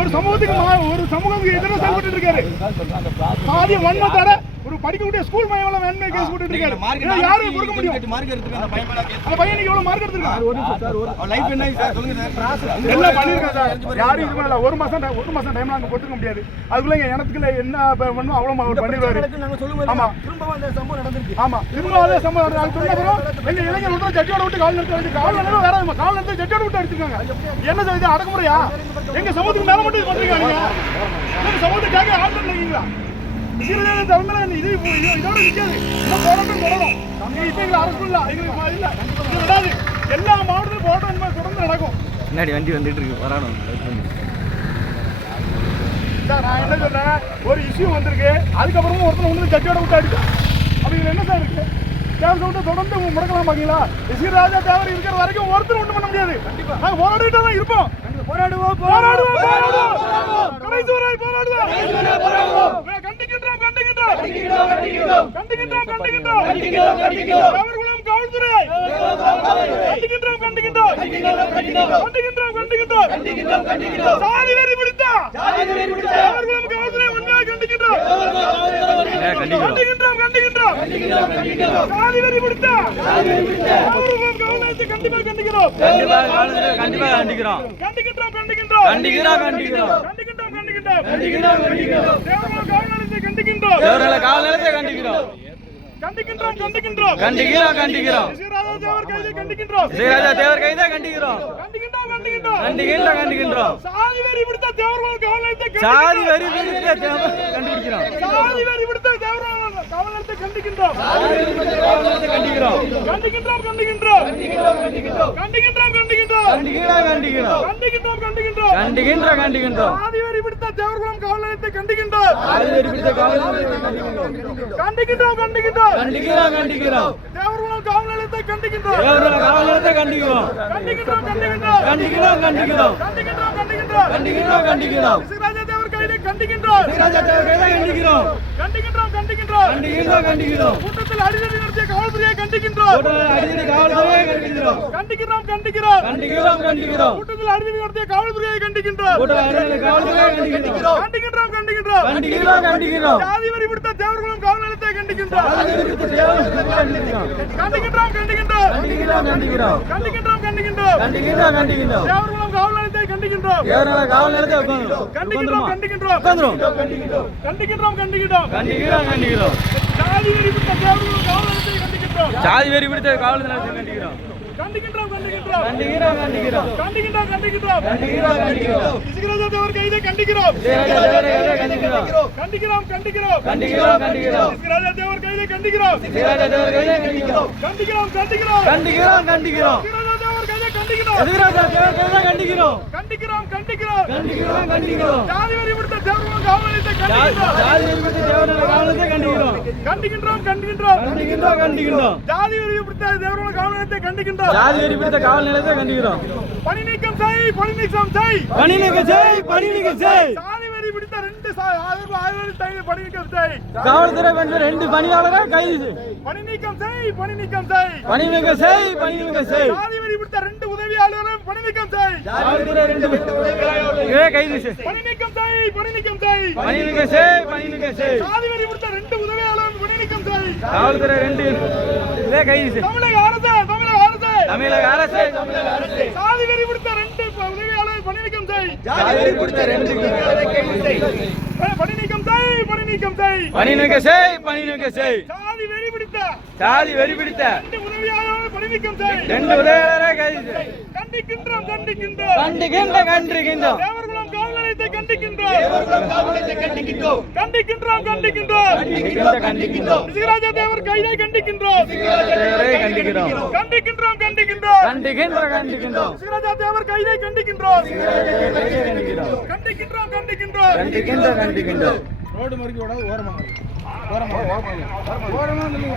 ஒரு சமூகத்துக்கு எதிராக செயல்பட்டு இருக்காரு. சாதி வன்மத்தோட ஒரு படிக்கக்கூடிய ஸ்கூல் பையன் மேன்மை கேஸ் போட்டு இருக்காரு. யாரையும் கொடுக்க முடியும்? அந்த பையன் எவ்வளவு மார்க் எடுத்திருக்கான்? எல்லாம் பண்ணிருக்கான் சார். யாரும் இது பண்ணல. ஒரு மாசம் டைம்ல அங்க போட்டுக்க முடியாது. அதுக்குள்ள எனத்துக்குள்ள என்ன பண்ணும் அவ்வளவு அவர் பண்ணிடுவாரு. ஆமா திரும்ப அதே சம்பவம் நடந்துருக்கு. அது சொன்னப்பறம் எங்க இளைஞர் வந்து ஜட்டியோட விட்டு கால் நிறுத்தி கால் நிறுத்தி வேற கால் நிறுத்தி ஜட்டியோட விட்டு அடிச்சிருக்காங்க. என்ன சார் இது அடக்குமுறையா? எங்க சமூகத்துக்கு மேல மட்டும் பண்றீங்க. நீங்க சமூகத்துக்காக ஆள் பண்ணீங்களா? இதோட போராட்டம் தொடரும். அரசு இல்ல எல்லா மாவட்டத்திலும் போராட்டம் தொடர்ந்து நடக்கும். முன்னாடி வண்டி வந்துட்டு இருக்கு வரணும் சார். நான் என்ன சொல்றேன், ஒரு இஷ்யூ வந்திருக்கு, அதுக்கப்புறமும் ஒருத்தர் ஒன்று ஜட்டியோட விட்டு அடிச்சா அப்படி இதுல என்ன சார் இருக்கு? தேவர் சவுண்டை தொடர்ந்து முடக்கலாம் பாத்தீங்களா? எஸ்வி ராஜா தேவர் இருக்கிற வரைக்கும் ஒருத்தர் ஒன்றும் பண்ண முடியாது. நாங்க போராடிட்டு தான் இருப்போம். போராடுவோம் கடைசி வரை போராடுவோம். கண்டிக்கின்றோம் அவர்களும் காவல்துறை கண்டிக்கின்றோம் சாதி வெறி பிடித்தா அவர்களும் காவல்துறை உண்மையாக கண்டிக்கின்றோம் சாதி வெறி பிடித்தா அவர்களும் காவல்துறை கண்டிப்பாக கண்டிக்கிறோம். கூட்டத்தில் அடிதடி நடத்திய காவல்துறையை கண்டிக்கின்றோம். கூட்டத்தில் அடிதடி நடத்திய காவல்துறையை கண்டிக்கின்றோம். ஜாதி வரி விடுத்த தேவர்களும் காவல் நிலையத்தை கண்டிக்கின்றோம். தேவர்களும் காவல் நிலையத்தை கண்டிக்கின்றோம். ஜாதி வெறி பிடித்த காவல் நிலையத்தை கண்டிக்கிறோம். பணி நீக்கம் செய். காவல்துறை வந்து 2 பணியாளரை கைது. பணி நீக்கம் செய். ஜாதி வெறி பிடித்த 2 உதவியாளரை பணி நீக்கம் செய். காவல்துறை 2 கைது. பணி நீக்கம் செய். ஜாதி வெறி பிடித்த 2 உதவியாளரை பணி நீக்கம் செய். காவல்துறை 2 கைது. தமிழக அரசு சாதி வெறி பிடித்த 2 உதவியாளரை பணி நீக்கம் செய். பணி நீக்கம் செய். சாதி வெறி பிடித்த 2 உதவியாளரை பணி நீக்கம் செய். 2 உதவியாளரை கைது. கண்டிக்கின்றோம். தேவர்களும் காவல் நிலையத்தை கண்டிக்கின்றோம். ரிஷிராஜா தேவர் கைதை கண்டிக்கின்றோம். ரிஷிராஜா தேவர் கைதை கண்டிக்கின்றோம். ரோடு மறிக்க விடாது. ஓரமா இல்லைங்க.